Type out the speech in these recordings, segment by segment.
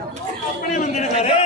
ਆਪਣੇ ਬੰਦੇ ਨੇ ਸਾਰੇ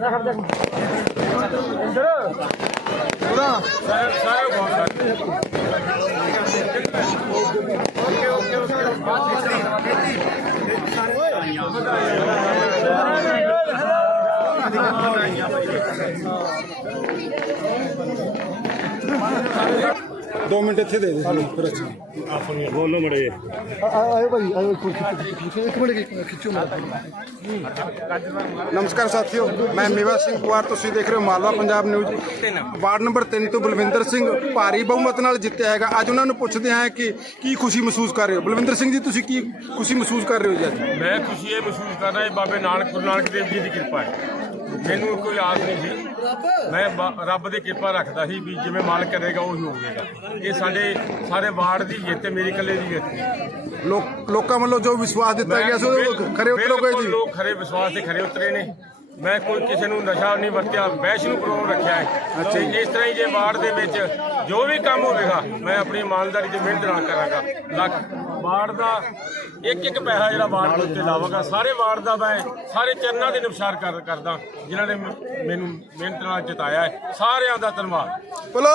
ਸਾਰੇ ਥੱਲੇ ਬਾਕੀ ਸਾਰੇ ਦੋ ਮਿੰਟ ਇੱਥੇ ਦੇ ਦੇ ਸਾਨੂੰ ਫਿਰ ਅੱਛਾ ਬੋਲੋ ਮੜੇ ਆਇਓ ਭਾਈ ਆਇਓ ਇੱਕ ਮਿੰਟ ਇੱਕ ਮਿੰਟ ਖਿੱਚੋ ਮੈਂ ਨਮਸਕਾਰ ਸਾਥੀਓ ਮੈਂ ਮੇਵਾ ਸਿੰਘ ਕੁਮਾਰ ਤੁਸੀਂ ਦੇਖ ਰਹੇ ਹੋ Malwa Punjab news. Ward number 3 ਤੋਂ ਬਲਵਿੰਦਰ ਸਿੰਘ ਭਾਰੀ ਬਹੁਮਤ ਨਾਲ ਜਿੱਤਿਆ ਹੈਗਾ। ਅੱਜ ਉਹਨਾਂ ਨੂੰ ਪੁੱਛਦੇ ਹਾਂ ਕਿ ਕੀ ਖੁਸ਼ੀ ਮਹਿਸੂਸ ਕਰ ਰਹੇ ਹੋ। ਬਲਵਿੰਦਰ ਸਿੰਘ ਜੀ ਤੁਸੀਂ ਕੀ ਖੁਸ਼ੀ ਮਹਿਸੂਸ ਕਰ ਰਹੇ ਹੋ ਜੀ ਅੱਜ? ਮੈਂ ਖੁਸ਼ੀ ਇਹ ਮਹਿਸੂਸ ਕਰਦਾ ਇਹ ਬਾਬੇ ਨਾਨਕ ਗੁਰੂ ਨਾਨਕ ਦੇਵ ਜੀ ਦੀ ਕਿਰਪਾ ਹੈ। ਮੈਨੂੰ ਕੋਈ ਆਸ ਨਹੀਂ ਸੀ। ਮੈਂ ਬਾ- ਰੱਬ ਦੀ ਕਿਰਪਾ ਰੱਖਦਾ ਸੀ ਵੀ ਜਿਵੇਂ ਮਾਲਕ ਕਰੇਗਾ ਉਹੀ ਹੋਵੇਗਾ। ਇਹ ਸਾਡੇ ਸਾਰੇ ਵਾਰਡ ਦੀ ਜਿੱਤ ਹੈ, ਮੇਰੀ ਇਕੱਲੇ ਦੀ ਜਿੱਤ ਨਹੀਂ ਲੋਕ ਲੋਕਾਂ ਵੱਲੋਂ ਜੋ ਵਿਸ਼ਵਾਸ ਦਿੱਤਾ ਗਿਆ ਸੀ ਉਹ ਖਰੇ ਉਤਰੋਗੇ ਬਿਲਕੁਲ ਜੀ। ਲੋਕ ਖਰੇ ਵਿਸ਼ਵਾਸ ਤੇ ਖਰੇ ਉਤਰੇ ਨੇ। ਮੈਂ ਕੋਈ ਕਿਸੇ ਨੂੰ ਨਸ਼ਾ ਨਹੀਂ ਵਰਤਿਆ ਵੈਸ਼ ਨੂੰ ਪ੍ਰੋਗਰਾਮ ਰੱਖਿਆ ਹੈ। ਤੇ ਇਸ ਤਰ੍ਹਾਂ ਹੀ ਜੇ ਵਾਰਡ ਦੇ ਵਿੱਚ ਜੋ ਵੀ ਕੰਮ ਹੋਵੇਗਾ ਮੈਂ ਆਪਣੀ ਇਮਾਨਦਾਰੀ ਤੇ ਮਿਹਨਤ ਨਾਲ ਕਰਾਂਗਾ। ਲੱਖ ਵਾਰਡ ਦਾ ਇੱਕ ਇੱਕ ਪੈਸਾ ਜਿਹੜਾ ਵਾਰਡ ਦੇ ਉੱਤੇ ਲਾਵਾਂਗਾ ਸਾਰੇ ਵਾਰਡ ਦਾ ਮੈਂ ਸਾਰੇ ਚਰਨਾਂ ਦੇ ਨਮਸਕਾਰ ਕਰ ਕਰਦਾ ਜਿਨ੍ਹਾਂ ਨੇ ਮੈਨੂੰ ਮਿਹਨਤ ਨਾਲ ਜਿਤਾਇਆ ਹੈ। ਸਾਰਿਆਂ ਦਾ ਧੰਨਵਾਦ। ਬੋਲੋ